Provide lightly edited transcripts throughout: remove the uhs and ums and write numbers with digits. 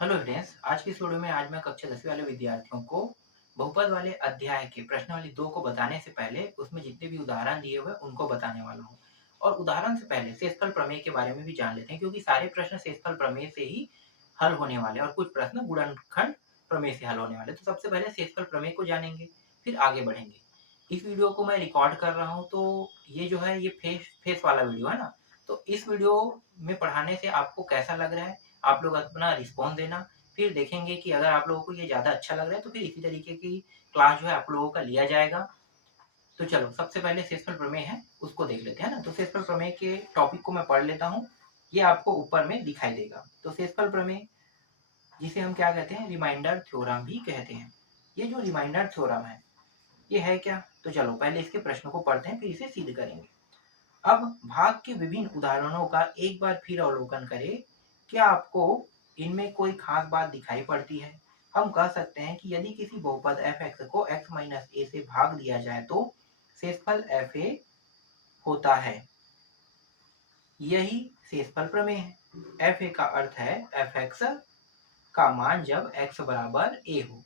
Hello friends, आज की इस वीडियो में आज मैं कक्षा 10वीं वाले विद्यार्थियों को बहुपद वाले अध्याय के प्रश्नावली 2 को बताने से पहले उसमें जितने भी उदाहरण दिए हुए उनको बताने वाला हूँ। और उदाहरण से पहले शेषफल प्रमेय के बारे में भी जान लेते हैं, क्योंकि सारे प्रश्न शेषफल प्रमेय से ही हल होने वाले हैं और कुछ प्रश्न गुणनखंड प्रमेय से हल होने वाले। तो सबसे पहले शेषफल प्रमेय को जानेंगे, फिर आगे बढ़ेंगे। इस वीडियो को मैं रिकॉर्ड कर रहा हूँ, तो ये जो है ये फेस फेस वाला वीडियो है ना। तो इस वीडियो में पढ़ाने से आपको कैसा लग रहा है, आप लोग अपना रिस्पॉन्स देना। फिर देखेंगे कि अगर आप लोगों को ये ज़्यादा अच्छा लग रहा है तो फिर इसी तरीके की क्लास जो है आप लोगों का लिया जाएगा। तो चलो सबसे पहले शेषफल प्रमेय है उसको देख लेते हैं ना। तो शेषफल प्रमेय के टॉपिक को मैं पढ़ लेता हूँ, ये आपको ऊपर में दिखाई देगा। तो शेषफल प्रमेय, जिसे हम क्या कहते हैं, रिमाइंडर थ्योरम भी कहते हैं। ये जो रिमाइंडर थ्योरम है ये है क्या, तो चलो पहले इसके प्रश्न को पढ़ते हैं फिर इसे सिद्ध करेंगे। अब भाग के विभिन्न उदाहरणों का एक बार फिर अवलोकन करें। क्या आपको इनमें कोई खास बात दिखाई पड़ती है? हम कह सकते हैं कि यदि किसी बहुपद f(x) को x माइनस a से भाग दिया जाए तो शेषफल fa होता है। यही शेषफल प्रमेय है। fa का अर्थ है f(x) का मान जब x बराबर a हो।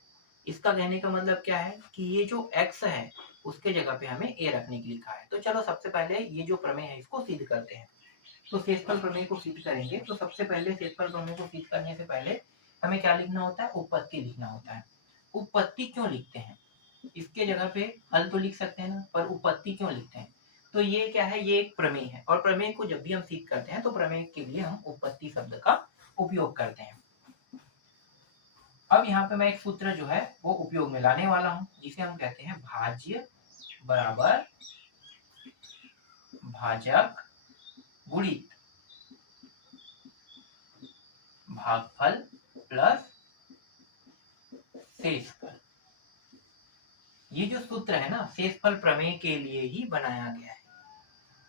इसका कहने का मतलब क्या है कि ये जो x है उसके जगह पे हमें a रखने की लिखा है। तो चलो सबसे पहले ये जो प्रमेय है इसको सिद्ध करते हैं। तो शेषफल प्रमेय को सिद्ध करेंगे, तो सबसे पहले शेषफल प्रमेय को सिद्ध करने से पहले हमें क्या लिखना होता है, उपपत्ति लिखना होता है। उपपत्ति क्यों लिखते हैं, इसके जगह पे हल तो लिख सकते हैं ना, पर उपपत्ति क्यों लिखते हैं? तो ये क्या है, ये एक प्रमेय है और प्रमेय को जब भी हम सिद्ध करते हैं तो प्रमेय के लिए हम उपपत्ति शब्द का उपयोग करते हैं। अब यहाँ पे मैं एक सूत्र जो है वो उपयोग में लाने वाला हूँ, जिसे हम कहते हैं भाज्य बराबर भाजक गुणित भागफल प्लस शेषफल। ये जो सूत्र है ना शेषफल प्रमेय के लिए ही बनाया गया है।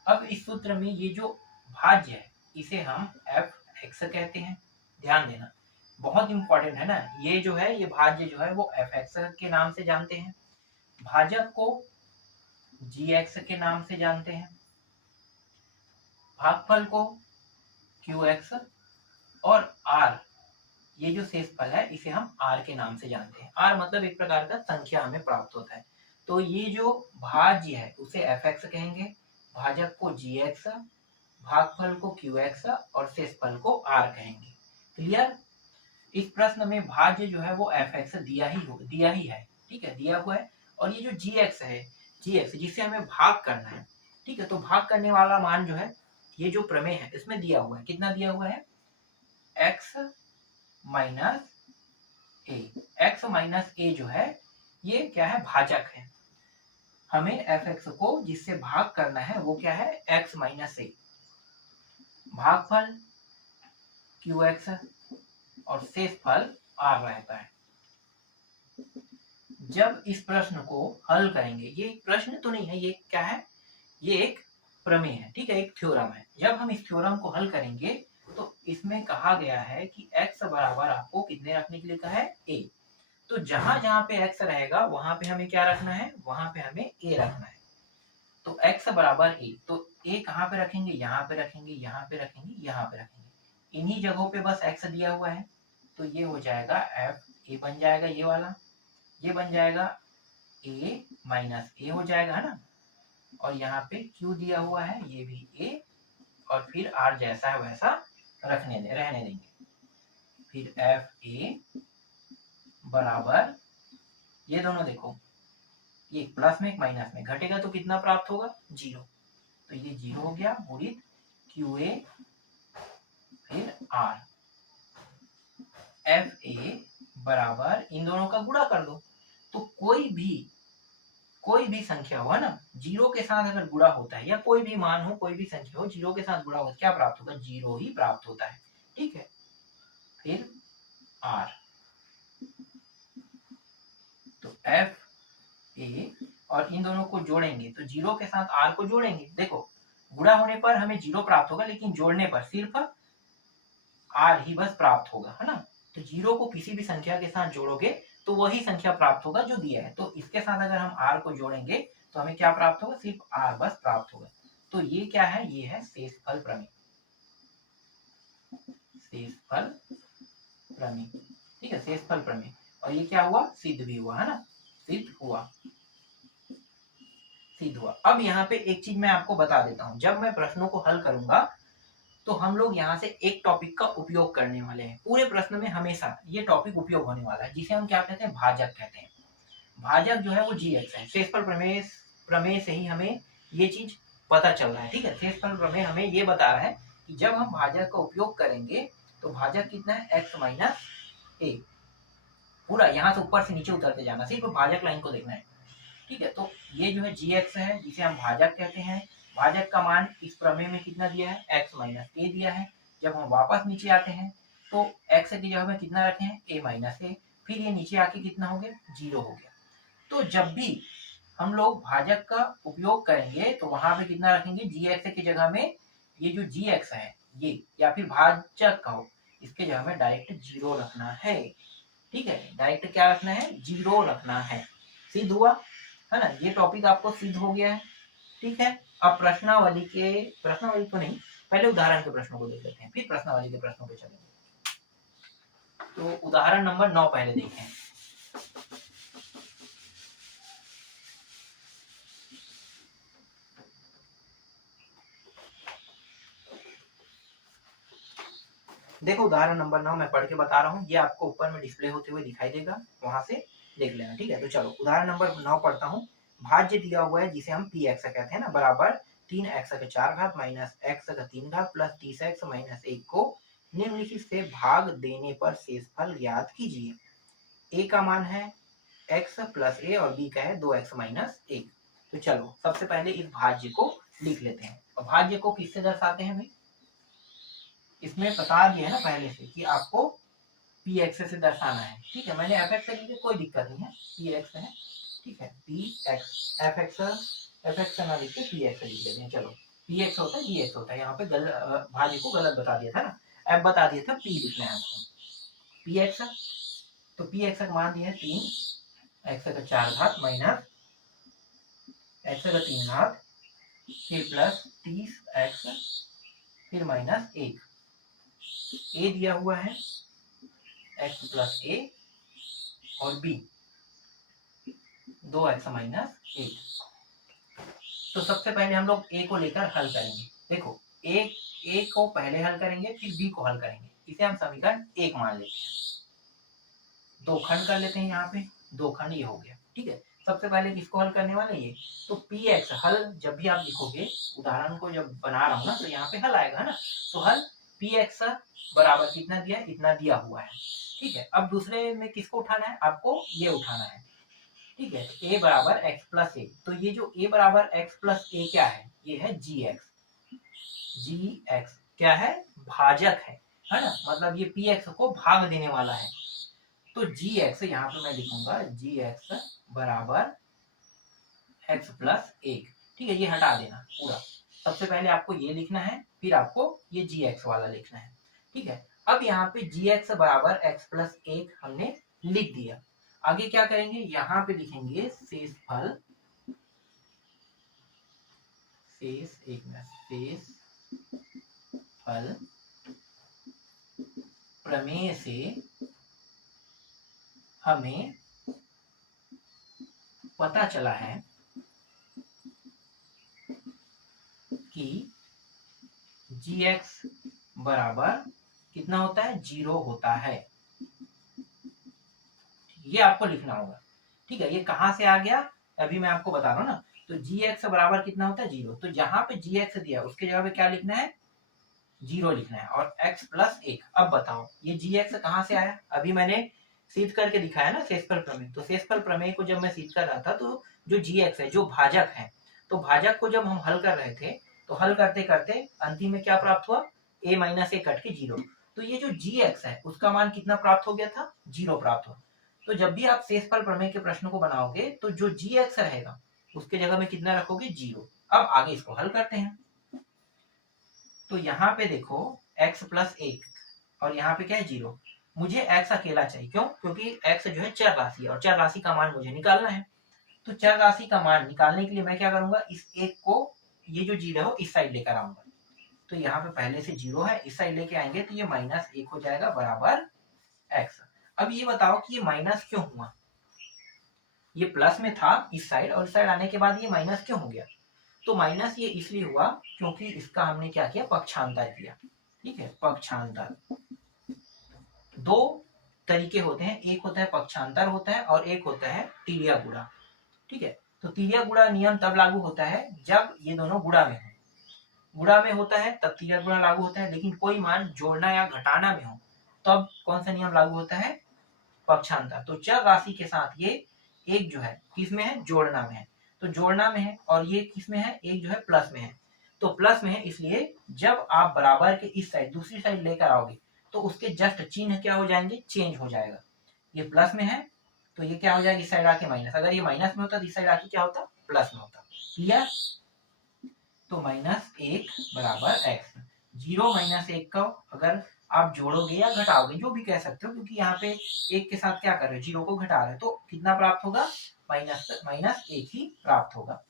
अब इस सूत्र में ये जो भाज्य है इसे हम f(x) कहते हैं। ध्यान देना, बहुत इंपॉर्टेंट है ना। ये जो है ये भाज्य जो है वो f(x) के नाम से जानते हैं, भाजक को g(x) के नाम से जानते हैं, भागफल को q(x) और r, ये जो शेषफल है इसे हम r के नाम से जानते हैं। r मतलब एक प्रकार का संख्या हमें प्राप्त होता है। तो ये जो भाज्य है उसे f(x) कहेंगे, भाजक को g(x), भागफल को q(x) और शेषफल को r कहेंगे। क्लियर? इस प्रश्न में भाज्य जो है वो f(x) दिया ही है, ठीक है, दिया हुआ है। और ये जो g(x) है, g(x) जिसे हमें भाग करना है, ठीक है, तो भाग करने वाला मान जो है ये जो प्रमेय है इसमें दिया हुआ है, कितना दिया हुआ है, x माइनस ए। x माइनस ए जो है ये क्या है, भाजक है। हमें f(x) को जिससे भाग करना है वो क्या है, x माइनस ए। भागफल qx और शेषफल r रहता है। जब इस प्रश्न को हल करेंगे, ये एक प्रश्न तो नहीं है, ये क्या है, ये एक प्रमेय है, ठीक है, एक थ्योरम है। जब हम इस थ्योरम को हल करेंगे तो इसमें कहा गया है कि x बराबर आपको कितने रखने के लिए कहा है, a। तो जहां जहां पे x रहेगा वहां पे हमें क्या रखना है, वहां पे हमें a रखना है। तो x बराबर a, तो a कहाँ पे रखेंगे, यहाँ पे रखेंगे, यहाँ पे रखेंगे, यहाँ पे रखेंगे। इन्हीं जगहों पे बस x दिया हुआ है, तो ये हो जाएगा f a बन जाएगा, ये वाला ये बन जाएगा a माइनस a हो जाएगा, है ना। और यहाँ पे q दिया हुआ है, ये भी a, और फिर r जैसा है वैसा रहने देंगे। फिर f a बराबर, ये दोनों देखो, ये एक प्लस में एक माइनस में घटेगा तो कितना प्राप्त होगा, 0। तो ये 0 हो गया, गुणित QA फिर R। FA बराबर इन दोनों का गुणा कर दो। तो कोई भी संख्या हो, है ना, 0 के साथ अगर गुणा होता है या कोई भी मान हो, कोई भी संख्या हो 0 के साथ गुणा होता है, क्या प्राप्त होगा, 0 ही प्राप्त होता है, ठीक है। फिर R, तो FA और इन दोनों को जोड़ेंगे तो 0 के साथ R को जोड़ेंगे। देखो गुणा होने पर हमें 0 प्राप्त होगा, लेकिन जोड़ने पर सिर्फ R ही बस प्राप्त होगा, है ना। तो 0 को किसी भी संख्या के साथ जोड़ोगे तो वही संख्या प्राप्त होगा जो दिया है। तो इसके साथ अगर हम R को जोड़ेंगे तो हमें क्या प्राप्त होगा, सिर्फ R बस प्राप्त होगा। तो ये क्या है, ये है शेषफल प्रमेय। शेषफल प्रमेय, ठीक है, शेषफल प्रमेय। और ये क्या हुआ, सिद्ध भी हुआ, है ना, सिद्ध हुआ। अब यहाँ पे एक चीज मैं आपको बता देता हूँ, जब मैं प्रश्नों को हल करूंगा तो हम लोग यहाँ से एक टॉपिक का उपयोग करने वाले हैं। पूरे प्रश्न में हमेशा ये टॉपिक उपयोग होने वाला है, जिसे हम क्या कहते हैं, भाजक कहते हैं। भाजक जो है वो GX है। शेषफल प्रमेय प्रमेय से ही हमें ये चीज पता चल रहा है, ठीक है। शेषफल प्रमेय हमें ये बता रहा है कि जब हम भाजक का उपयोग करेंगे तो भाजक कितना है, x माइनस ए। पूरा यहाँ से ऊपर से नीचे उतरते जाना, सिर्फ भाजक लाइन को देखना है, ठीक है। तो ये जो है GX है, जिसे हम भाजक कहते हैं। भाजक का मान इस प्रमेय में कितना दिया है, x माइनस ए दिया है। जब हम वापस नीचे आते हैं तो x की जगह में कितना रखे हैं, a माइनस ए। फिर ये नीचे आके कितना हो गया, 0 हो गया। तो जब भी हम लोग भाजक का उपयोग करेंगे तो वहां पे कितना रखेंगे, GX की जगह में ये जो GX है ये, या फिर भाजक का हो, इसके जगह में डायरेक्ट 0 रखना है, ठीक है। डायरेक्ट क्या रखना है, 0 रखना है। सिद्ध हुआ, है ना, ये टॉपिक आपको सिद्ध हो गया है, ठीक है। अब प्रश्नावली तो नहीं, पहले उदाहरण के प्रश्नों को देख लेते हैं, फिर प्रश्नावली के प्रश्नों पे चलेंगे। तो उदाहरण नंबर 9 पहले देखें। देखो उदाहरण नंबर 9 मैं पढ़ के बता रहा हूँ, ये आपको ऊपर में डिस्प्ले होते हुए दिखाई देगा, वहां से देख लेना, ठीक है। तो चलो उदाहरण नंबर 9 पढ़ता हूँ। भाज्य दिया हुआ है जिसे हम px कहते हैं ना, बराबर 3x का 4 घात माइनस x का 3 घात प्लस 30x माइनस 1 को निम्नलिखित से भाग देने पर शेषफल ज्ञात कीजिए। a का मान है x प्लस a और b का है 2x माइनस 1। तो चलो सबसे पहले इस भाज्य को लिख लेते हैं। और भाज्य को किससे दर्शाते हैं भाई, इसमें बता दिया है ना पहले से कि आपको px से दर्शाना है, ठीक है। मैंने fx से लिखे, कोई दिक्कत नहीं है, px है, ठीक है। fx ना लिख के px से लिख लेते हैं। चलो px होता है, dx होता है, यहाँ पे भाज्य को गलत बता दिया था ना, अब बता दिया था p लिखना है आपको, px। तो px का मान दिया है 3x का 4 घात माइनस x का 3 घात फिर प्लस 30x फिर माइनस 1। a दिया हुआ है x प्लस a और b 2x माइनस 1। तो सबसे पहले हम लोग a को लेकर हल करेंगे। देखो a को पहले हल करेंगे, फिर b को हल करेंगे, इसे हम समीकरण 1 मान लेते हैं। 2 खंड कर लेते हैं, यहाँ पे 2 खंड ये हो गया, ठीक है। सबसे पहले किसको हल करने वाले ये, तो px हल जब भी आप लिखोगे, उदाहरण को जब बना रहा हूँ ना, तो यहाँ पे हल आएगा ना। तो हल px बराबर कितना दिया है, इतना दिया हुआ है, ठीक है। अब दूसरे में किसको उठाना है, आपको ये उठाना है, ठीक है। a बराबर x प्लस ए। तो ये जो a बराबर x प्लस ए क्या है, ये है gx। gx क्या है, भाजक है ना, मतलब ये px को भाग देने वाला है। तो gx यहाँ पे मैं लिखूंगा gx बराबर x प्लस 1, ठीक है। ये हटा देना पूरा, सबसे पहले आपको ये लिखना है, फिर आपको ये gx वाला लिखना है, ठीक है। अब यहाँ पे gx बराबर x प्लस 1 हमने लिख दिया। आगे क्या करेंगे, यहाँ पे लिखेंगे शेषफल, शेषफल प्रमेय से हमें पता चला है कि gx बराबर कितना होता है, 0 होता है। ये आपको लिखना होगा, ठीक है। ये कहां से आ गया, अभी मैं आपको बता रहा हूँ ना। तो gx बराबर कितना होता है, 0। तो जहां पे gx दिया उसके जगह पे क्या लिखना है, 0 लिखना है, और x प्लस 1। अब बताओ ये gx कहां से आया, अभी मैंने सिद्ध करके दिखाया ना शेषफल प्रमेय। तो शेषफल प्रमेय को जब मैं सिद्ध कर रहा था, तो जो gx है, जो भाजक है, तो भाजक को जब हम हल कर रहे थे, तो हल करते करते अंतिम में क्या प्राप्त हुआ, a माइनस ए कट के 0। तो ये जो gx है उसका मान कितना प्राप्त हो गया था, 0 प्राप्त हुआ। तो जब भी आप शेषफल प्रमेय के प्रश्न को बनाओगे, तो जो gx रहेगा उसके जगह में कितना रखोगे, 0। अब आगे इसको हल करते हैं। तो यहाँ पे देखो x प्लस 1 और यहाँ पे क्या है, 0। मुझे x अकेला चाहिए, क्यों, क्योंकि x जो है चर राशि है और चर राशि का मान मुझे निकालना है। तो चर राशि का मान निकालने के लिए मैं क्या करूंगा, इस 1 को, ये जो 0 है इस साइड लेकर आऊंगा। तो यहाँ पे पहले से 0 है, इस साइड लेके आएंगे तो ये माइनस 1 हो जाएगा, बराबर एक्स। अब ये बताओ कि ये माइनस क्यों हुआ, ये प्लस में था इस साइड और इस साइड आने के बाद ये माइनस क्यों हो गया? तो माइनस ये इसलिए हुआ क्योंकि इसका हमने क्या किया, पक्षांतर किया। ठीक है, पक्षांतर। दो तरीके होते हैं, एक होता है पक्षांतर होता है और एक होता है तिर्या गुणा। ठीक है, तो तिर्या गुणा नियम तब लागू होता है जब ये दोनों गुणा में हो, गुणा में होता है तब तिर्या गुणा लागू होता है, लेकिन कोई मान जोड़ना या घटाना में हो तब कौन सा नियम लागू होता है, पक्षांतर। तो चर राशि के साथ ये एक जो है किस में है, जोड़ना में है, तो जोड़ना में है, और ये किस में है, एक जो है प्लस में है। तो प्लस में है इसलिए जब आप बराबर के इस साइड दूसरी साइड लेकर आओगे तो उसके जस्ट चिन्ह क्या हो जाएंगे, चेंज हो जाएगा। ये प्लस में है तो ये क्या हो जाएगा, इस साइड आके माइनस, अगर ये माइनस में होता तो इस साइड आके क्या होता, प्लस में होता। क्लियर? तो -1 बराबर एक्स। 0 - 1 का अगर आप जोड़ोगे या घटाओगे, जो भी कह सकते हो, क्योंकि यहाँ पे एक के साथ क्या कर रहे हो, 0 को घटा रहे हो, तो कितना प्राप्त होगा, -1 ही प्राप्त होगा।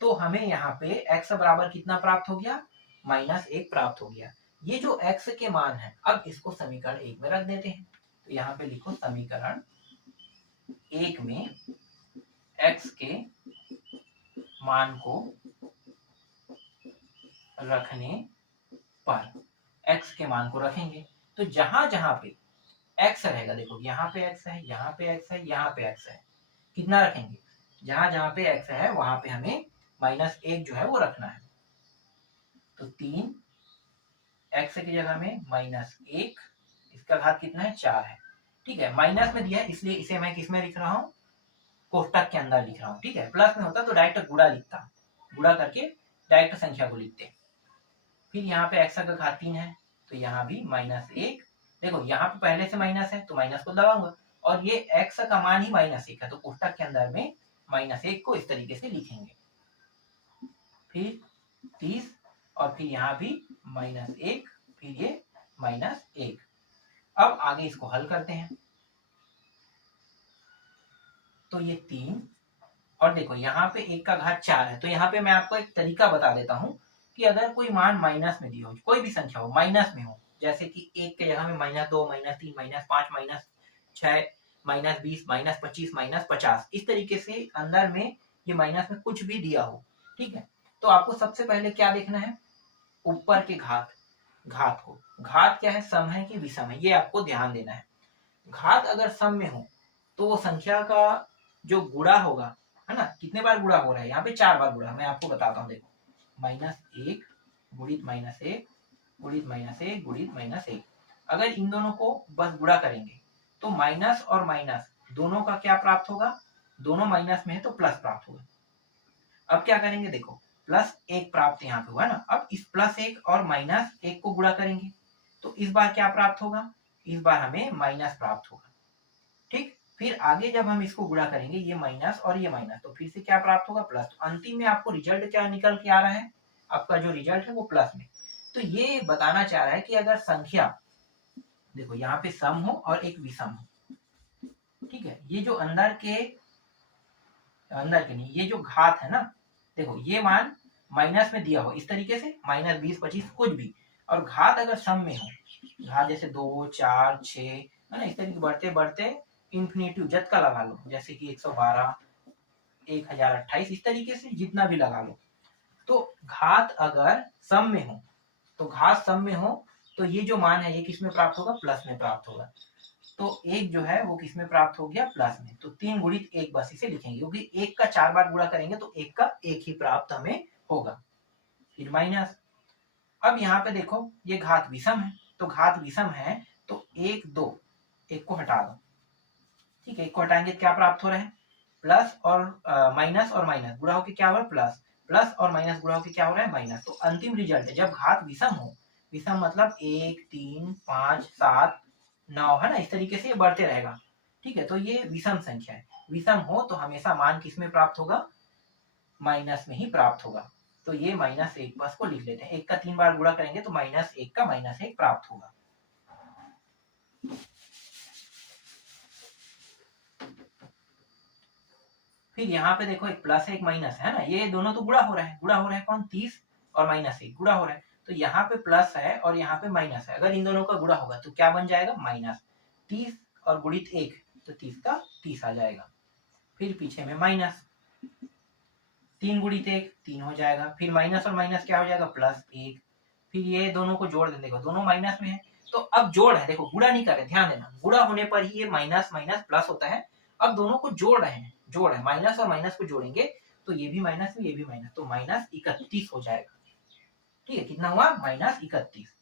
तो हमें यहाँ पे x बराबर कितना प्राप्त हो गया, -1 प्राप्त हो गया। ये जो x के मान है, अब इसको समीकरण 1 में रख देते हैं। तो यहाँ पे लिखो समीकरण 1 में x के मान को रखने पर, x के मान को रखेंगे तो जहां जहां पे x रहेगा, देखो यहाँ पे x है, यहाँ पे x है, यहाँ पे x है, कितना रखेंगे, जहां जहां पे x है वहां पे हमें -1 जो है वो रखना है। तो 3 x की जगह में -1, इसका घात कितना है, 4 है। ठीक है, माइनस में दिया है इसलिए इसे मैं किस में लिख रहा हूँ, कोष्टक के अंदर लिख रहा हूँ। ठीक है, प्लस में होता तो डायरेक्ट गुणा लिखता, गुणा करके डायरेक्ट संख्या को लिखते। फिर यहाँ पे x का घात 3 है तो यहाँ भी -1। देखो यहाँ पे पहले से माइनस है तो माइनस को दबाऊंगा, और ये x का मान ही -1 है तो कोष्टक के अंदर में -1 को इस तरीके से लिखेंगे। फिर 30 और फिर यहाँ भी -1, फिर ये -1। अब आगे इसको हल करते हैं। तो ये 3 और देखो यहाँ पे 1 का घात 4 है, तो यहाँ पे मैं आपको एक तरीका बता देता हूँ कि अगर कोई मान माइनस में दिया हो, कोई भी संख्या हो माइनस में हो, जैसे कि 1 के जगह में -2, -3, -5, -6, -20, -25, -50, इस तरीके से अंदर में ये माइनस में कुछ भी दिया हो। ठीक है, तो आपको सबसे पहले क्या देखना है, ऊपर के घात, घात को, घात क्या है, सम है कि विषम है, ये आपको ध्यान देना है। घात अगर सम में हो तो वो संख्या का जो गुणा होगा, है ना, कितने बार गुणा हो रहा है, यहाँ पे 4 बार गुणा, मैं आपको बताता हूँ। देखो -1 गुणित -1 गुणित -1 गुणित -1, अगर इन दोनों को बस गुणा करेंगे तो माइनस और माइनस दोनों का क्या प्राप्त होगा, दोनों माइनस में है तो प्लस प्राप्त होगा। अब क्या करेंगे, देखो +1 प्राप्त यहाँ पे हुआ ना, अब इस +1 और -1 को गुणा करेंगे तो इस बार क्या प्राप्त होगा, इस बार हमें माइनस प्राप्त होगा। ठीक, फिर आगे जब हम इसको गुणा करेंगे, ये माइनस और ये माइनस, तो फिर से क्या प्राप्त होगा, प्लस। तो अंतिम में आपको रिजल्ट क्या निकल के आ रहा है, आपका जो रिजल्ट है वो प्लस में। तो ये बताना चाह रहा है कि अगर संख्या, देखो यहाँ पे सम हो और एक विषम हो, ठीक है, ये जो अंदर के नहीं, ये जो घात है ना, देखो ये मान माइनस में दिया हो इस तरीके से -20, 25 कुछ भी, और घात अगर सम में हो, घात जैसे 2, 4, 6, है ना, इस तरीके बढ़ते बढ़ते इंफिनिटिव जत का लगा लो, जैसे कि 112, 1028, इस तरीके से जितना भी लगा लो। तो घात अगर सम में हो, तो घात सम में हो तो ये जो मान है ये किस में प्राप्त होगा, प्लस में प्राप्त होगा। तो 1 जो है वो किस में प्राप्त हो गया, प्लस में। तो 3 गुणित 1 बस इसे लिखेंगे, क्योंकि 1 का 4 बार गुणा करेंगे तो 1 का 1 ही प्राप्त हमें होगा। फिर माइनस, अब यहाँ पे देखो ये घात विषम है, तो घात विषम है तो 1, 2, 1 को हटा दो। ठीक है, 1 को हटाएंगे तो क्या प्राप्त हो रहा है, प्लस और माइनस और माइनस गुणा होकर क्या हो रहा है, प्लस, प्लस और माइनस गुणा होकर क्या हो रहा है, माइनस। तो अंतिम रिजल्ट है जब घात विषम हो, विषम मतलब 1, 3, 5, 7, 9, है ना, इस तरीके से ये बढ़ते रहेगा। ठीक है, तो ये विषम संख्या है, विषम हो तो हमेशा मान किस में प्राप्त होगा, माइनस में ही प्राप्त होगा। तो ये -1 बस को लिख लेते हैं, 1 का 3 बार गुणा करेंगे तो -1 का -1 प्राप्त होगा। फिर यहाँ पे देखो एक प्लस है एक माइनस है ना, ये दोनों तो गुणा हो रहा है, गुणा हो रहा है कौन, 30 और -1 गुणा हो रहा है, तो यहाँ पे प्लस है और यहाँ पे माइनस है, अगर इन दोनों का गुणा होगा तो क्या बन जाएगा, -30 और गुणित 1 तो 30 का 30 आ जाएगा। फिर पीछे में माइनस 3 गुणित 1 3 हो जाएगा। फिर माइनस और माइनस क्या हो जाएगा +1। फिर ये दोनों को जोड़ देने को, दोनों माइनस में है तो अब जोड़ है, देखो गुणा नहीं कर रहे, ध्यान देना गुणा होने पर ही ये माइनस माइनस प्लस होता है। अब दोनों को जोड़ रहे हैं, जोड़ है, माइनस और माइनस को जोड़ेंगे तो ये भी माइनस ये भी माइनस, तो -31 हो जाएगा। ठीक है, कितना हुआ -31।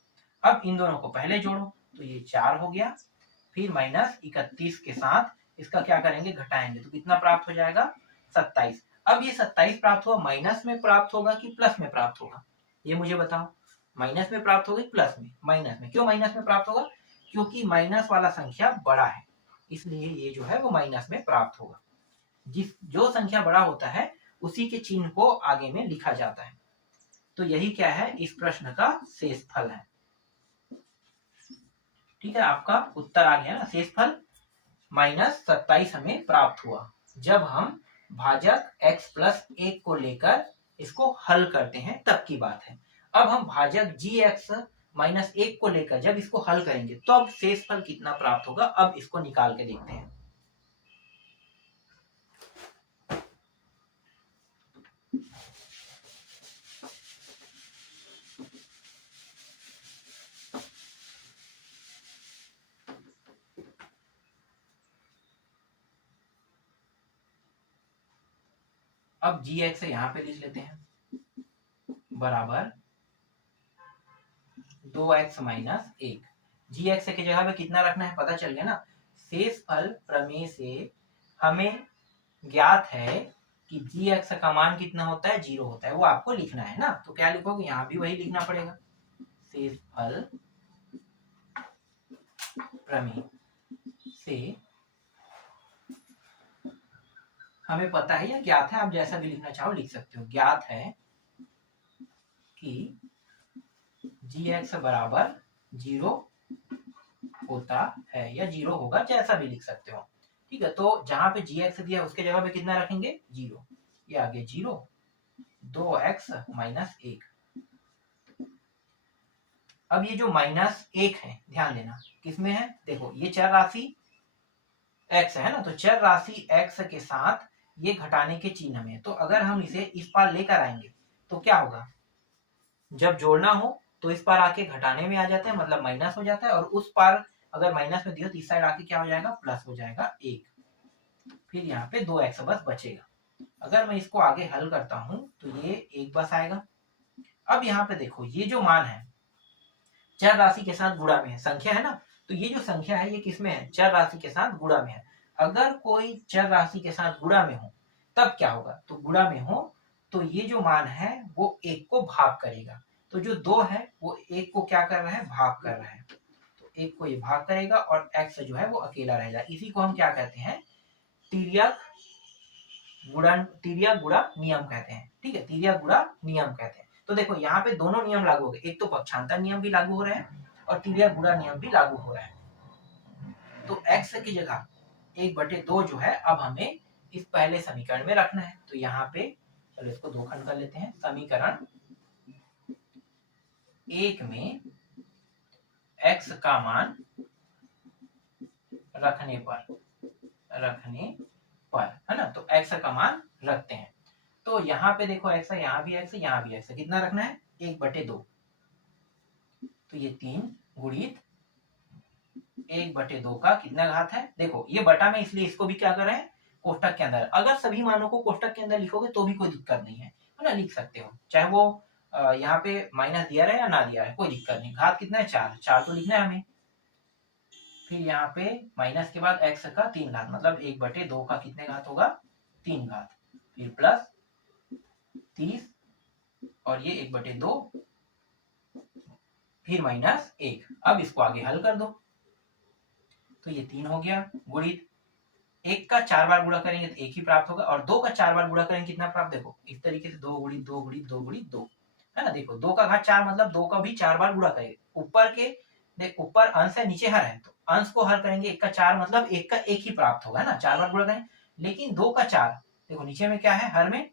अब इन दोनों को पहले जोड़ो तो ये 4 हो गया। फिर -31 के साथ इसका क्या करेंगे, घटाएंगे तो कितना प्राप्त हो जाएगा 27। अब ये 27 प्राप्त हुआ, माइनस में प्राप्त होगा कि प्लस में प्राप्त होगा, ये मुझे बताओ। माइनस में प्राप्त होगा प्लस में? माइनस में। क्यों माइनस में प्राप्त होगा? क्योंकि माइनस वाला संख्या बड़ा है, इसलिए ये जो है वो माइनस में प्राप्त होगा। जो संख्या बड़ा होता है उसी के चिन्ह को आगे में लिखा जाता है। तो यही क्या है, इस प्रश्न का शेषफल है। ठीक है, आपका उत्तर आ गया ना, शेषफल -27 हमें प्राप्त हुआ जब हम भाजक x+1 को लेकर इसको हल करते हैं तब की बात है। अब हम भाजक gx-1 को लेकर जब इसको हल करेंगे तो अब शेषफल कितना प्राप्त होगा, अब इसको निकाल के देखते हैं। अब gx यहाँ पे लिख लेते हैं बराबर 2x-1। gx की जगह पे कितना रखना है पता चल गया ना। शेषफल प्रमेय से हमें ज्ञात है कि gx का मान कितना होता है, 0 होता है, वो आपको लिखना है ना। तो क्या लिखोगे, यहाँ भी वही लिखना पड़ेगा। शेषफल प्रमेय से हमें पता है या ज्ञात है, आप जैसा भी लिखना चाहो लिख सकते हो। ज्ञात है कि gx बराबर 0 होता है या 0 होगा, जैसा भी लिख सकते हो। ठीक है, तो जहां पे gx दिया उसके जगह पे कितना रखेंगे, 0। ये आगे 0, 2x-1। अब ये जो -1 है, ध्यान देना किसमें है, देखो ये चर राशि x है ना, तो चर राशि x के साथ ये घटाने के चिन्ह में, तो अगर हम इसे इस पार लेकर आएंगे तो क्या होगा, जब जोड़ना हो तो इस पार आके घटाने में आ जाता है, मतलब माइनस हो जाता है, और उस पार अगर माइनस में दियो तो इस साइड आके क्या हो जाएगा, प्लस हो जाएगा 1। फिर यहाँ पे 2x बस बचेगा। अगर मैं इसको आगे हल करता हूं तो ये 1 बस आएगा। अब यहाँ पे देखो ये जो मान है चर राशि के साथ गुणा में है, संख्या है ना, तो ये जो संख्या है ये किसमें है, चर राशि के साथ गुणा में है। अगर कोई चर राशि के साथ गुणा में हो तब क्या होगा, तो गुणा में हो तो ये जो मान है वो 1 को भाग करेगा। तो जो 2 है वो 1 को क्या कर रहा है, भाग कर रहा है, तो 1 को ये भाग करेगा और x जो है वो अकेला रहेगा। इसी को हम क्या कहते हैं, तिर्यक गुणा नियम कहते हैं। ठीक है, तिर्यक गुणा नियम कहते हैं। तो देखो यहाँ पे दोनों नियम लागू हो गए, एक तो पक्षांतर नियम भी लागू हो रहे हैं और तिर्यक गुणा नियम भी लागू हो रहा है। तो x की जगह 1/2 जो है अब हमें इस पहले समीकरण में रखना है। तो यहाँ पे चलो इसको 2 खंड कर लेते हैं। समीकरण 1 में x का मान रखने पर है ना, तो x का मान रखते हैं। तो यहाँ पे देखो x है, यहाँ भी x है, यहाँ भी x है, कितना रखना है, 1/2। तो ये 3 गुणित 1/2 का कितना घात है, देखो ये बटा में इसलिए इसको भी क्या कर रहे हैं, कोष्टक के अंदर। अगर सभी मानों को कोष्टक के अंदर लिखोगे तो भी कोई दिक्कत नहीं है ना, लिख सकते हो, चाहे वो यहाँ पे माइनस दिया रहे या ना दिया रहे, कोई दिक्कत नहीं। घात कितना है, 4 तो लिखना है हमें। फिर यहाँ पे माइनस के बाद x का 3 घात, मतलब 1/2 का कितने घात होगा, 3 घात। फिर प्लस 30 और ये 1/2, फिर -1। अब इसको आगे हल कर दो तो ये 3 हो गया, गुणित 1 का 4 बार गुणा करेंगे तो 1 ही प्राप्त होगा, और 2 का 4 बार गुणा करेंगे कितना प्राप्त, देखो इस तरीके से 2 गुणित 2 गुणित 2 गुणित 2 है ना। देखो 2 का घात 4 मतलब 2 का भी 4 बार गुणा करेंगे। ऊपर के देख, ऊपर अंश है नीचे हर है, तो अंश को हर करेंगे, 1 का 4 मतलब 1 का 1 ही प्राप्त होगा ना, 4 बार गुणा करेंगे। लेकिन 2 का 4 देखो नीचे में क्या है, हर में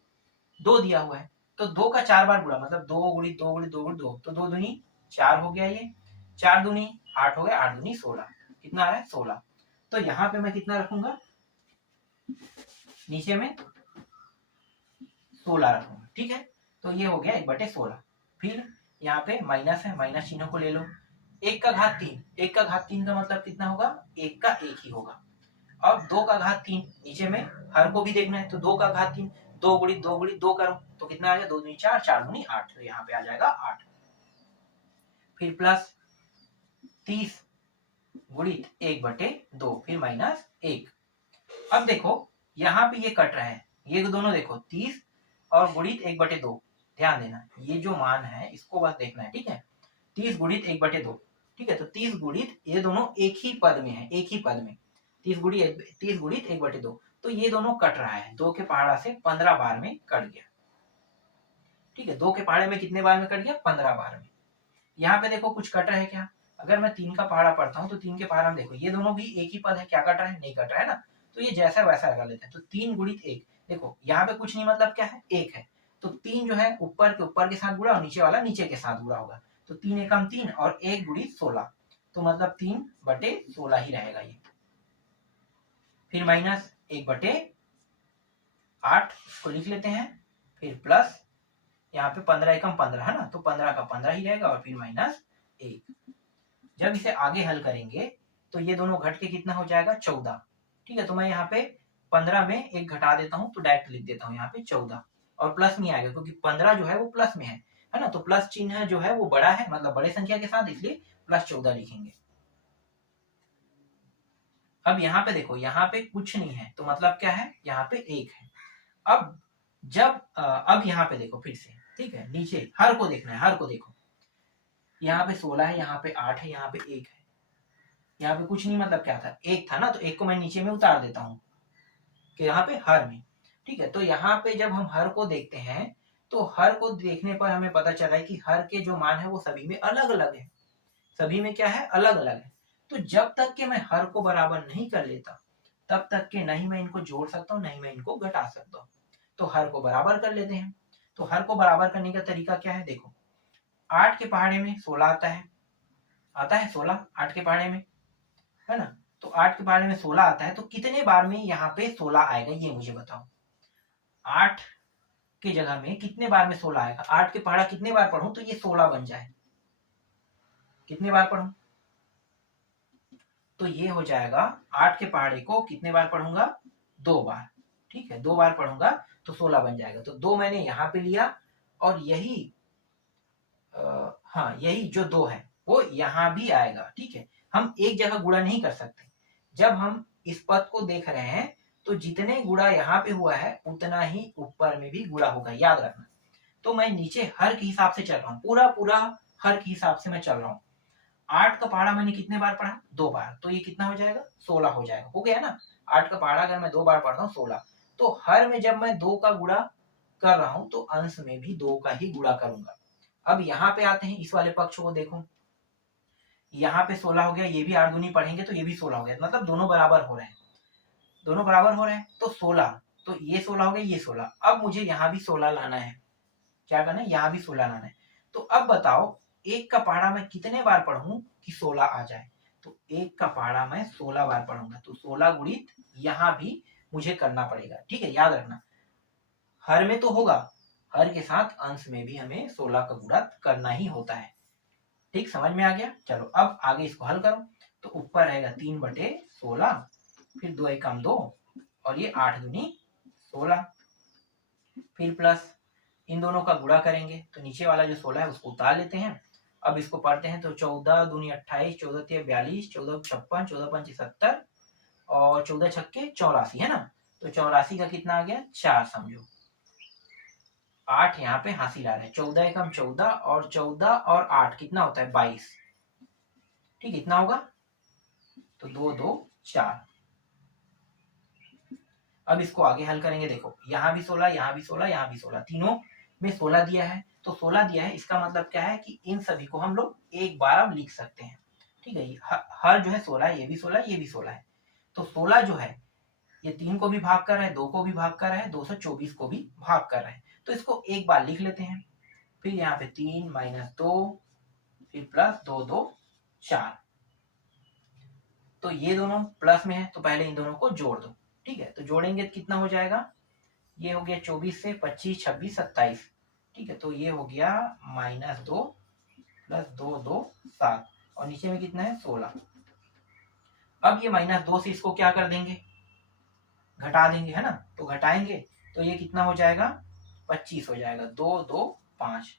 2 दिया हुआ है, तो 2 का 4 बार गुणा मतलब 2 गुणित 2 गुणित 2 गुणित 2, तो 2 दूनी 4 हो गया, ये 4 दूनी 8 हो गया, 8 दूनी 16, कितना आ रहा है 16। तो यहाँ पे मैं कितना रखूंगा, नीचे में 16 रखूंगा। ठीक है, तो ये हो गया 1/16। फिर यहाँ पे माइनस है, माइनस चिन्ह को ले लो। 1 का घात 3, 1 का घात 3 का मतलब कितना होगा, 1 का 1 ही होगा। अब 2 का घात 3, नीचे में हर को भी देखना है, तो 2 का घात 3, 2 गुणित 2 गुणित 2 करो तो कितना आ जाएगा, 2 दूनी 4, 4 दूनी 8, तो यहाँ पे आ जाएगा 8। फिर प्लस 30 गुणित 1/2, फिर माइनस 1। अब देखो यहाँ पे ये कट रहा है, ये दोनों देखो 30 और गुणित 1/2, ध्यान देना ये जो मान है इसको बस देखना है। ठीक है, 30 गुणित 1/2, ठीक है, तो 30 गुणित ये दोनों एक ही पद में है, एक ही पद में 30 गुणित 1/2, तो ये दोनों कट रहा है, 2 के पहाड़ा से 15 बार में कट गया। ठीक है, 2 के पहाड़े में कितने बार में कट गया, 15 बार में। यहाँ पे देखो कुछ कट रहा है क्या, अगर मैं 3 का पहाड़ा पढ़ता हूँ तो 3 के पहाड़ा में देखो ये दोनों भी एक ही पद है, क्या कट रहा है, नहीं कट रहा है ना, तो ये जैसा वैसा लगा लेते हैं। तो 3 गुणित 1, देखो यहाँ पे कुछ नहीं, मतलब क्या है, 1 है, तो 3 जो है ऊपर के साथ गुणा और नीचे वाला नीचे के साथ गुणा होगा, तो 3 एकम 3 और 1 गुणित 16, तो मतलब 3/16 ही रहेगा ये। फिर माइनस 1/8 इसको लिख लेते हैं, फिर प्लस यहाँ पे 15 एकम 15 है ना, तो 15 का 15 ही रहेगा, और फिर माइनस 1। जब इसे आगे हल करेंगे तो ये दोनों घट के कितना हो जाएगा, 14। ठीक है, तो मैं यहाँ पे 15 में 1 घटा देता हूँ, तो डायरेक्ट लिख देता हूँ यहाँ पे 14, और प्लस नहीं आएगा क्योंकि 15 जो है वो प्लस में है ना, तो प्लस चिन्ह जो है वो बड़ा है, मतलब बड़े संख्या के साथ, इसलिए +14 लिखेंगे। अब यहाँ पे देखो, यहाँ पे कुछ नहीं है, तो मतलब क्या है, यहाँ पे 1 है। अब अब यहाँ पे देखो फिर से, ठीक है, नीचे हर को देखना है, हर को देखो, यहाँ पे 16 है, यहाँ पे 8 है, यहाँ पे 1 है, यहाँ पे कुछ नहीं, मतलब क्या था, 1 था ना, तो 1 को मैं नीचे में उतार देता हूँ कि यहाँ पे हर में। ठीक है, तो यहाँ पे जब हम हर को देखते हैं तो हर को देखने पर हमें पता चला है कि हर के जो मान है वो सभी में अलग अलग है, सभी में क्या है, अलग अलग है। तो जब तक कि मैं हर को बराबर नहीं कर लेता तब तक के नहीं मैं इनको जोड़ सकता हूँ, नहीं मैं इनको घटा सकता हूँ। तो हर को बराबर कर लेते हैं। तो हर को बराबर करने का तरीका क्या है, देखो 8 के पहाड़े में 16 आता है, 16 8 के पहाड़े में, है ना, तो 8 के पहाड़े में 16 आता है, तो कितने बार में यहाँ पे 16 आएगा ये मुझे बताओ। 8 की जगह में कितने बार में 16 आएगा, 8 के पहाड़ा कितने बार पढ़ूं तो ये 16 बन जाए, कितने बार पढ़ूं, तो ये हो जाएगा 8 के पहाड़े को कितने बार पढ़ूंगा, 2 बार। ठीक है, 2 बार पढ़ूंगा तो 16 बन जाएगा, तो 2 मैंने यहाँ पे लिया, और यही हाँ यही जो 2 है वो यहाँ भी आएगा। ठीक है, हम एक जगह गुणा नहीं कर सकते, जब हम इस पद को देख रहे हैं तो जितने गुणा यहाँ पे हुआ है उतना ही ऊपर में भी गुणा होगा, याद रखना। तो मैं नीचे हर के हिसाब से चल रहा हूँ, पूरा पूरा हर के हिसाब से मैं चल रहा हूँ। 8 का पहाड़ा मैंने कितने बार पढ़ा, 2 बार, तो ये कितना हो जाएगा, 16 हो जाएगा, हो गया ना। 8 का पहाड़ा अगर मैं 2 बार पढ़ता हूँ 16, तो हर में जब मैं 2 का गुणा कर रहा हूं तो अंश में भी 2 का ही गुणा करूंगा। अब यहाँ पे आते हैं, इस वाले पक्ष को देखो, यहाँ पे 16 हो गया, ये भी 8 दूनी पढ़ेंगे तो ये भी 16 हो गया, मतलब दोनों बराबर हो रहे हैं, दोनों बराबर हो रहे हैं, तो 16, तो ये 16 हो गया, ये 16। अब मुझे यहाँ भी 16 लाना है, क्या करना है, यहाँ भी 16 लाना है। तो अब बताओ 1 का पहाड़ा मैं कितने बार पढ़ूं कि 16 आ जाए, तो 1 का पहाड़ा मैं 16 बार पढ़ूंगा, तो 16 गुणित यहाँ भी मुझे करना पड़ेगा। ठीक है, याद रखना हर में तो होगा, हर के साथ अंश में भी हमें 16 का गुणा करना ही होता है। ठीक, समझ में आ गया। चलो अब आगे इसको हल करो, तो ऊपर रहेगा 3/16, फिर 2 एकम 2, और ये 8 दूनी 16, फिर प्लस इन दोनों का गुणा करेंगे तो नीचे वाला जो 16 है उसको उतार लेते हैं। अब इसको पढ़ते हैं, तो 14 दूनी 28, 14 तिया 42, 14 56, 14 पंच 70, और 14 छक्के 84, है ना, तो 84 का कितना आ गया, 4 समझो। 8 यहाँ पे हासिल आ रहा है, 14 एकम 14, और 14 और 8 कितना होता है, 22। ठीक, इतना होगा, तो 2 2 4। अब इसको आगे हल करेंगे, देखो यहाँ भी 16, यहाँ भी 16, यहाँ भी 16, तीनों में 16 दिया है, तो 16 दिया है, इसका मतलब क्या है कि इन सभी को हम लोग एक बार अब लिख सकते हैं। ठीक है, हर जो है 16 है, ये भी 16 है, ये भी 16 है, तो 16 जो है ये 3 को भी भाग कर रहा है, 2 को भी भाग कर रहा है, 224 को भी भाग कर रहा है, तो इसको एक बार लिख लेते हैं। फिर यहाँ पे 3 - 2, फिर प्लस 2 2 4, तो ये दोनों प्लस में है तो पहले इन दोनों को जोड़ दो। ठीक है, तो जोड़ेंगे तो कितना हो जाएगा, ये हो गया 24 से 25 26 27। ठीक है, तो ये हो गया -2 + 2 2 7 और नीचे में कितना है 16। अब ये -2 से इसको क्या कर देंगे, घटा देंगे, है ना। तो घटाएंगे तो ये कितना हो जाएगा, 25 हो जाएगा। 2 2 5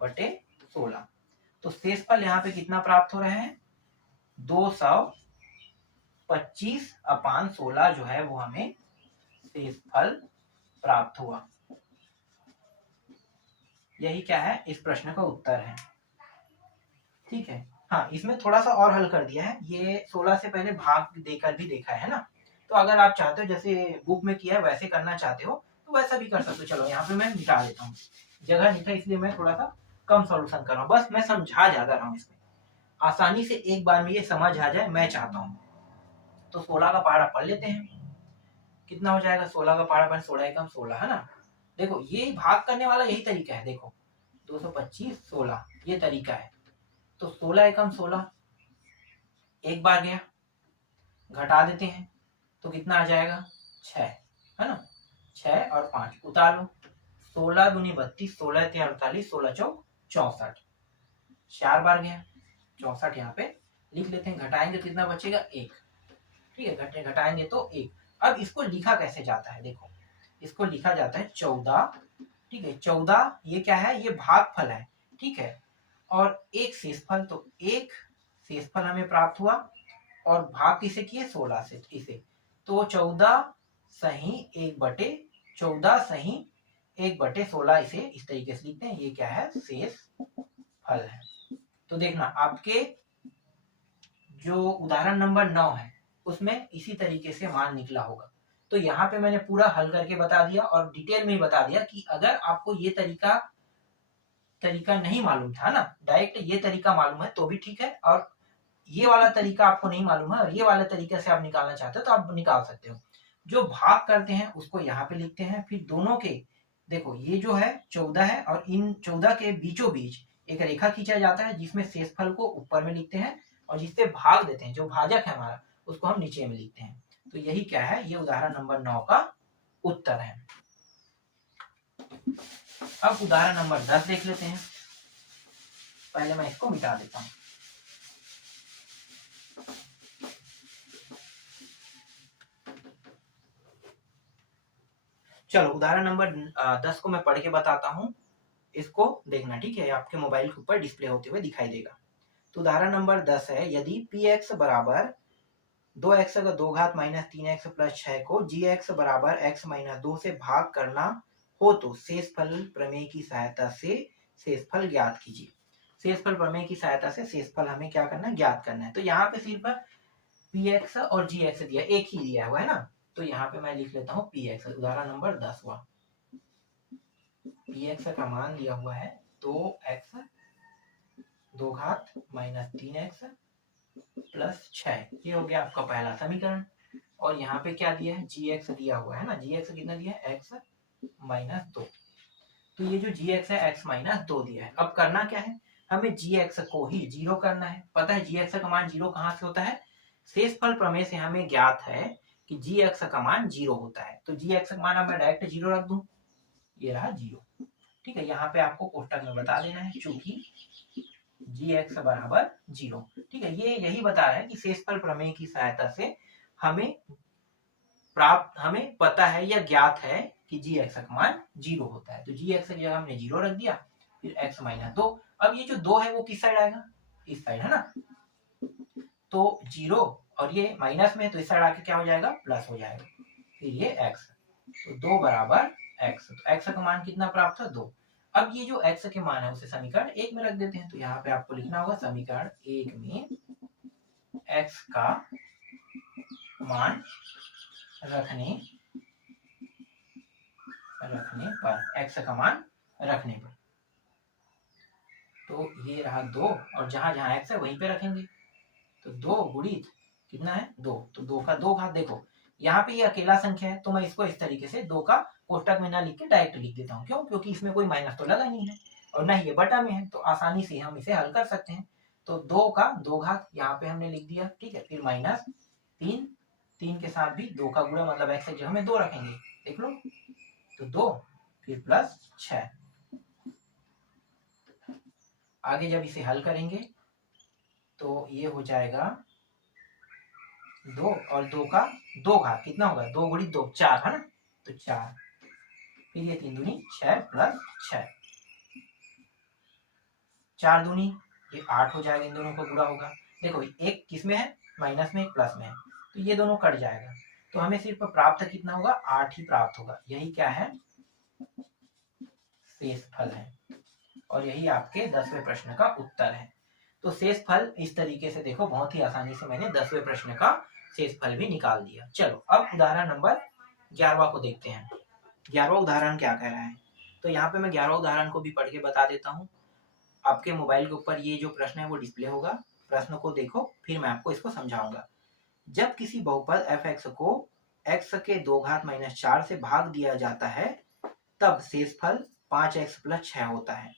बटे 16। तो शेषफल यहाँ पे कितना प्राप्त हो रहा है, 225/16 जो है वो हमें शेषफल प्राप्त हुआ। यही क्या है, इस प्रश्न का उत्तर है। ठीक है, हाँ, इसमें थोड़ा सा और हल कर दिया है, ये 16 से पहले भाग देकर भी देखा है ना। तो अगर आप चाहते हो जैसे बुक में किया है वैसे करना चाहते हो तो वैसा भी कर सकते हो। चलो यहाँ पे मैं मिटा देता हूँ, जगह नहीं था इसलिए मैं थोड़ा सा कम सॉल्यूशन कर रहा हूँ, बस मैं समझा ज्यादा रहा हूँ, इसमें आसानी से एक बार में ये समझ आ जाए मैं चाहता हूँ। तो 16 का पहाड़ा पढ़ लेते हैं, कितना हो जाएगा 16 का पहाड़ा, 16 एकम 16, है ना। देखो ये भाग करने वाला यही तरीका है, देखो 225 16 ये तरीका है। तो 16 एकम 16 एक बार गया, घटा देते हैं तो कितना आ जाएगा 6, है ना। 6 और 5 उतार लो, 16 दूनी 32, 16 3 48, 16 चौक 64, 4 बार गया 64, यहाँ पे लिख लेते हैं। घटाएंगे तो कितना बचेगा 1। ठीक है, घटाएंगे तो 1। अब इसको लिखा कैसे जाता है, देखो इसको लिखा जाता है 14। ठीक है, 14 ये क्या है, ये भागफल है। ठीक है, और एक शेषफल, तो एक शेषफल हमें प्राप्त हुआ और भाग किसे किए 16 से इसे, तो 14 सही 1/14 इसे इस तरीके से लिखते हैं। ये क्या है, शेषफल है। तो देखना आपके जो उदाहरण नंबर 9 है उसमें इसी तरीके से मान निकला होगा। तो यहाँ पे मैंने पूरा हल करके बता दिया और डिटेल में ही बता दिया कि अगर आपको ये तरीका नहीं मालूम था ना, डायरेक्ट ये तरीका मालूम है तो भी ठीक है, और ये वाला तरीका आपको नहीं मालूम है और ये वाला तरीका से आप निकालना चाहते हो तो आप निकाल सकते हो। जो भाग करते हैं उसको यहाँ पे लिखते हैं, फिर दोनों के देखो ये जो है 14 है और इन 14 के बीचों बीच एक रेखा खींचा जाता है जिसमें शेषफल को ऊपर में लिखते हैं और जिससे भाग देते हैं, जो भाजक है हमारा उसको हम नीचे में लिखते हैं। तो यही क्या है, ये उदाहरण नंबर 9 का उत्तर है। अब उदाहरण नंबर 10 देख लेते हैं। पहले मैं इसको मिटा देता हूं। चलो उदाहरण नंबर 10 को मैं पढ़ के बताता हूं, इसको देखना। ठीक है, आपके मोबाइल के ऊपर डिस्प्ले होते हुए दिखाई देगा। तो उदाहरण नंबर 10 है, यदि px बराबर 2x का 2 घात माइनस 3x प्लस 6 को gx बराबर x माइनस 2 से भाग करना हो तो शेषफल प्रमेय की सहायता से शेषफल ज्ञात कीजिए। शेषफल प्रमेय की सहायता से शेषफल हमें क्या करना है, ज्ञात करना है। तो यहाँ पे सिर्फ px और gx दिया, एक ही दिया हुआ है ना। तो यहाँ पे मैं लिख लेता हूँ px, उदाहरण नंबर 10 हुआ। px का मान दिया हुआ है 2x 2 घात माइनस 3x प्लस 6, ये हो गया आपका पहला समीकरण। और यहाँ पे क्या दिया है, gx दिया हुआ है ना, gx कितना दिया है, x माइनस 2। तो ये जो gx है x माइनस 2 दिया है। अब करना क्या है, हमें gx को ही 0 करना है। पता है gx का मान 0 कहाँ से होता है, शेषफल प्रमेय से हमें ज्ञात है कि gx का मान 0 होता है। तो gx का मान अब मैं डायरेक्ट 0 रख दूं, ये रहा 0। ठीक है, यहाँ पे आपको कोष्टक में बता देना है चूंकि gx बराबर 0। ठीक है, ये यही बता रहा है कि शेषफल प्रमेय की सहायता से हमें पता है या ज्ञात है कि gx का मान 0 होता है। तो gx की जगह हमने 0 रख दिया, फिर x माइनस 2। अब ये जो 2 है वो किस साइड आएगा, इस साइड, है ना। तो 0 और ये माइनस में, तो इस साइड आके क्या हो जाएगा, प्लस हो जाएगा, फिर ये x। तो 2 बराबर x, तो x का मान कितना प्राप्त है 2। अब ये जो x के मान है उसे समीकरण 1 में रख देते हैं। तो यहाँ पे आपको लिखना होगा समीकरण 1 में x का मान रखने पर, x का मान रखने पर, तो ये रहा 2 और जहां जहां x है वहीं पे रखेंगे। तो 2 गुणित कितना है 2, तो 2 का 2 घात। देखो यहाँ पे ये अकेला संख्या है तो मैं इसको इस तरीके से 2 का कोष्टक में ना लिख के डायरेक्ट लिख देता हूँ। क्यों, क्योंकि इसमें कोई माइनस तो लगा नहीं है और ना ही ये बटा में है, तो आसानी से हम इसे हल कर सकते हैं। तो 2 का 2 घात यहाँ पे हमने लिख दिया, ठीक है। फिर माइनस 3, 3 के साथ भी 2 का गुणा मतलब x की जगह में 2 रखेंगे, देख लो, तो 2 फिर प्लस 6। आगे जब इसे हल करेंगे तो ये हो जाएगा 2 और 2 का 2 घात कितना होगा, 2 गुणी 2 4 है ना, तो 4, फिर ये 3 दूनी 6 प्लस 6, 4 दूनी ये 8 हो जाएगा, इन दोनों को गुणा होगा। देखो एक किसमें है, माइनस में, एक प्लस में है, तो ये दोनों कट जाएगा, तो हमें सिर्फ प्राप्त कितना होगा, 8 ही प्राप्त होगा। यही क्या है, शेषफल है, और यही आपके 10वें प्रश्न का उत्तर है। तो शेषफल इस तरीके से देखो, बहुत ही आसानी से मैंने 10वें प्रश्न का शेषफल भी निकाल दिया। चलो अब उदाहरण नंबर 11वां को देखते हैं। 11वां उदाहरण क्या कह रहा है, तो यहाँ पे मैं 11वां उदाहरण को भी पढ़ के बता देता हूँ। आपके मोबाइल के ऊपर ये जो प्रश्न है वो डिस्प्ले होगा, प्रश्न को देखो फिर मैं आपको इसको समझाऊंगा। जब किसी बहुपद f(x) को x के 2 घात माइनस 4 से भाग दिया जाता है तब शेषफल 5x प्लस 6 होता है।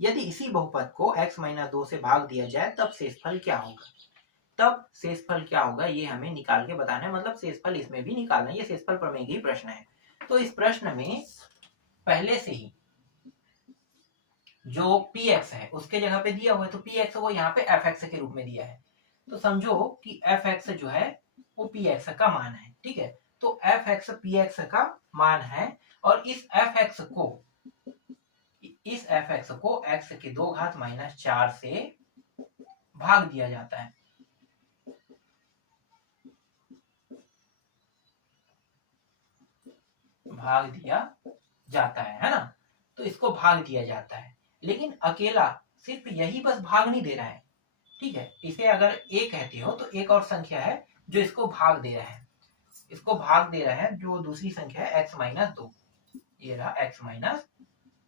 यदि इसी बहुपद को x माइनस 2 से भाग दिया जाए तब शेषफल क्या होगा। तब शेषफल क्या होगा ये हमें निकाल के बताना है, मतलब शेषफल इसमें भी निकालना है, ये शेषफल प्रमेय ही प्रश्न है। तो इस प्रश्न में पहले से ही जो px है उसके जगह पे दिया हुआ है, तो px को यहाँ पे fx के रूप में दिया है, तो समझो कि fx जो है वो px का मान है, ठीक है। तो fx px का मान है, और इस fx को x के 2 घात माइनस 4 से भाग दिया जाता है। भाग दिया जाता है ना, तो इसको भाग दिया जाता है, लेकिन अकेला सिर्फ यही बस भाग नहीं दे रहा है, ठीक है। इसे अगर a कहते हो तो एक और संख्या है जो इसको भाग दे रहा है, इसको भाग दे रहा है जो दूसरी संख्या है x माइनस 2, ये रहा x माइनस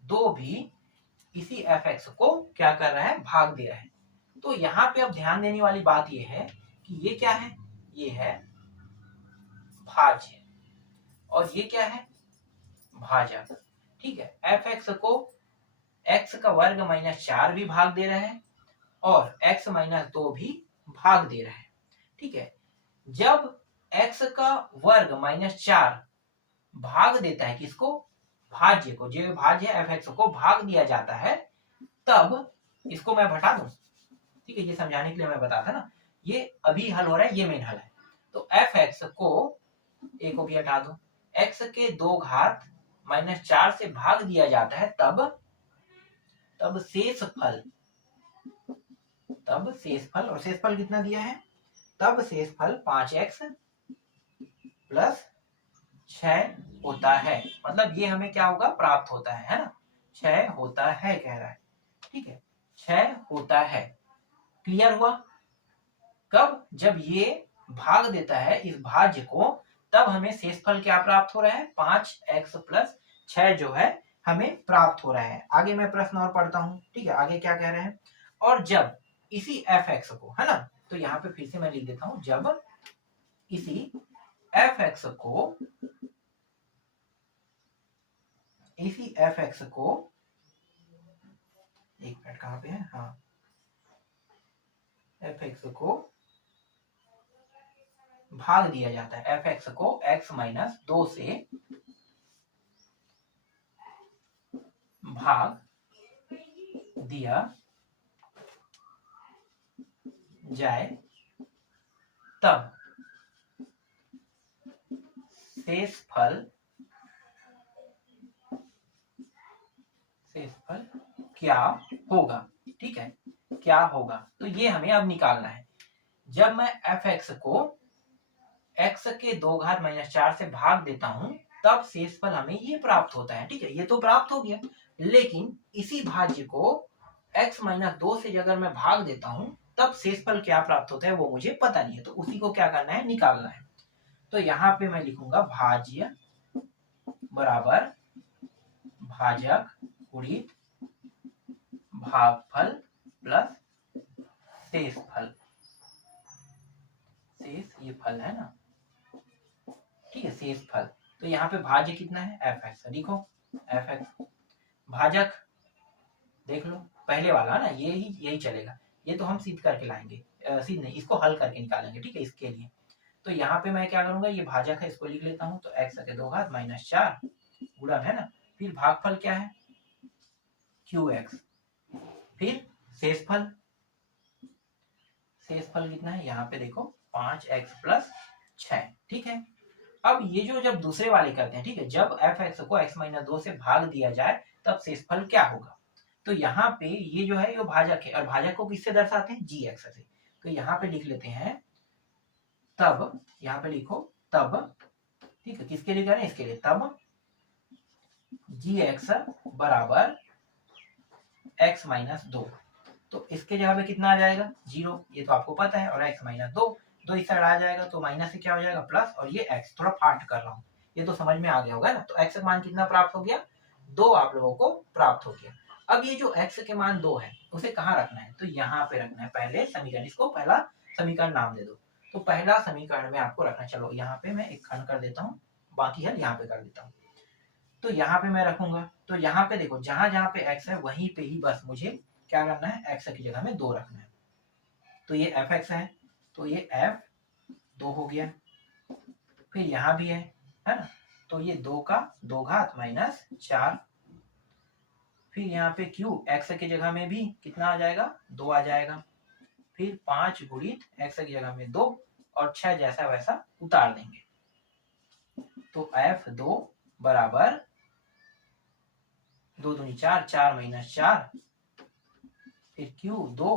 2 भी इसी fx को क्या कर रहा है, भाग दे रहा है। तो यहाँ पे अब ध्यान देने वाली बात ये है कि ये क्या है, ये है भाज्य, और ये क्या है, भाजक, ठीक है। fx को x का वर्ग माइनस 4 भी भाग दे रहा है, और x माइनस 2 भी भाग दे रहा है, ठीक है। जब x का वर्ग माइनस 4 भाग देता है किसको, भाज्य को, जो भाज्य है fx को भाग दिया जाता है, तब इसको मैं हटा दूं, ठीक है, ये समझाने के लिए मैं बताता ना, ये अभी हल हो रहा है, ये मेन हल है। तो fx को a को भी हटा दो, x के 2 घात माइनस 4 से भाग दिया जाता है, तब शेषफल, और शेषफल कितना दिया है, तब शेषफल 5x प्लस 6 होता है, मतलब ये हमें क्या होगा, प्राप्त होता है ना, 6 होता है कह रहा है, ठीक है, 6 होता है। क्लियर हुआ। कब, जब ये भाग देता है इस भाज्य को, तब हमें शेषफल क्या प्राप्त हो रहा है, 5x प्लस 6 जो है हमें प्राप्त हो रहा है। आगे मैं प्रश्न और पढ़ता हूं, ठीक है, आगे क्या कह रहे हैं, और जब इसी fx को, है ना, तो यहाँ पे फिर से मैं लिख देता हूं, जब इसी fx को, एक मिनट कहां पे है, हाँ, fx को भाग दिया जाता है, fx को x माइनस 2 से भाग दिया जाए, तब शेषफल क्या होगा, ठीक है, क्या होगा, तो ये हमें अब निकालना है। जब मैं fx को x के 2 घात माइनस 4 से भाग देता हूं, तब शेषफल हमें ये प्राप्त होता है, ठीक है, ये तो प्राप्त हो गया, लेकिन इसी भाज्य को x माइनस 2 से अगर मैं भाग देता हूं, तब शेषफल क्या प्राप्त होता है वो मुझे पता नहीं है, तो उसी को क्या करना है, निकालना है। तो यहाँ पे मैं लिखूंगा भाज्य बराबर भाजक गुणित भागफल प्लस शेषफल, शेष ये फल है ना, ठीक है, शेषफल। तो यहाँ पे भाज्य कितना है, fx, लिखो fx, भाजक देख लो पहले वाला ना, यही चलेगा, ये तो हम सिद्ध करके लाएंगे, सिद्ध नहीं, इसको हल करके निकालेंगे, ठीक है। इसके लिए तो यहाँ पे मैं क्या करूंगा, ये भाजक है, इसको लिख लेता हूँ। तो x के 2 घात माइनस 4 गुणन है ना, फिर भागफल क्या है qx, फिर शेषफल, शेषफल कितना है यहाँ पे देखो 5x प्लस 6, ठीक है। अब ये जो जब दूसरे वाले करते हैं, ठीक है, जब fx को x माइनस 2 से भाग दिया जाए तब शेषफल क्या होगा। तो यहाँ पे ये जो है ये भाजक है, और भाजक को किससे दर्शाते हैं, gx से। तो यहाँ पे लिख लेते हैं तब, यहाँ पे लिखो तब, ठीक है, किसके लिए करें, इसके लिए, तब gx बराबर x माइनस 2। तो इसके जगह पे कितना आ जाएगा 0, ये तो आपको पता है, और x माइनस 2, 2 इस साइड आ जाएगा तो माइनस से क्या हो जाएगा प्लस, और ये x थोड़ा फास्ट कर रहा हूँ, ये तो समझ में आ गया होगा ना। तो x का मान कितना प्राप्त हो गया, 2 आप लोगों को प्राप्त हो गया। अब ये जो x के मान 2 है उसे कहाँ रखना है, तो यहाँ पे रखना है पहले समीकरण, इसको पहला समीकरण नाम दे दो। तो पहला समीकरण में आपको रखना, चलो यहाँ पे मैं एक खंड कर देता हूँ, बाकी हल यहाँ पे कर देता हूँ। तो यहाँ पे मैं रखूंगा, तो यहाँ पे देखो जहां जहां पे x है वहीं पे ही बस मुझे क्या करना है, x की जगह में 2 रखना है। तो ये fx है, तो ये f 2 हो गया, फिर यहाँ भी है ना, तो ये 2 का 2 घात माइनस 4, फिर यहाँ पे q x की जगह में भी कितना आ जाएगा 2 आ जाएगा, फिर 5 गुणित x की जगह में 2 और 6 जैसा वैसा उतार देंगे। तो f2 बराबर 2 दूनी 4, 4 माइनस 4, फिर q2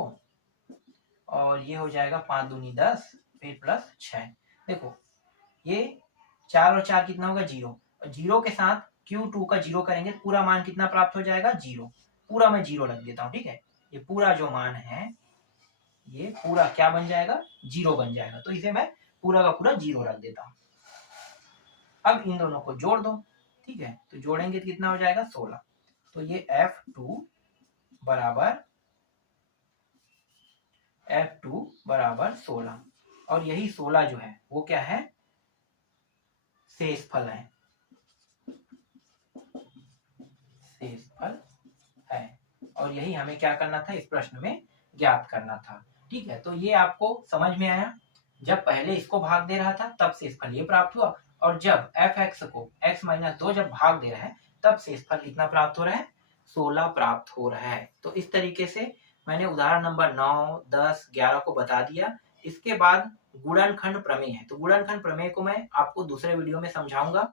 और ये हो जाएगा 5 दूनी 10, फिर प्लस 6। देखो ये 4 और 4 कितना होगा 0, और 0 के साथ q2 का 0 करेंगे पूरा मान कितना प्राप्त हो जाएगा 0, पूरा मैं 0 रख देता हूँ, ठीक है। ये पूरा जो मान है ये पूरा क्या बन जाएगा 0 बन जाएगा, तो इसे मैं पूरा का पूरा 0 रख देता हूँ। अब इन दोनों को जोड़ दो, ठीक है, तो जोड़ेंगे तो कितना हो जाएगा 16। तो ये f2 बराबर 16, और यही 16 जो है वो क्या है, शेषफल है, शेषफल है, और यही हमें क्या करना था इस प्रश्न में ज्ञात करना था, ठीक है। तो ये आपको समझ में आया, जब पहले इसको भाग दे रहा था तब शेषफल ये प्राप्त हुआ, और जब fx को x माइनस 2 जब भाग दे रहा है तब शेषफल कितना प्राप्त हो रहा है 16 प्राप्त हो रहा है। तो इस तरीके से मैंने उदाहरण नंबर 9, 10, 11 को बता दिया। इसके बाद गुणनखंड प्रमेय है, तो गुणनखंड प्रमेय को मैं आपको दूसरे वीडियो में समझाऊंगा।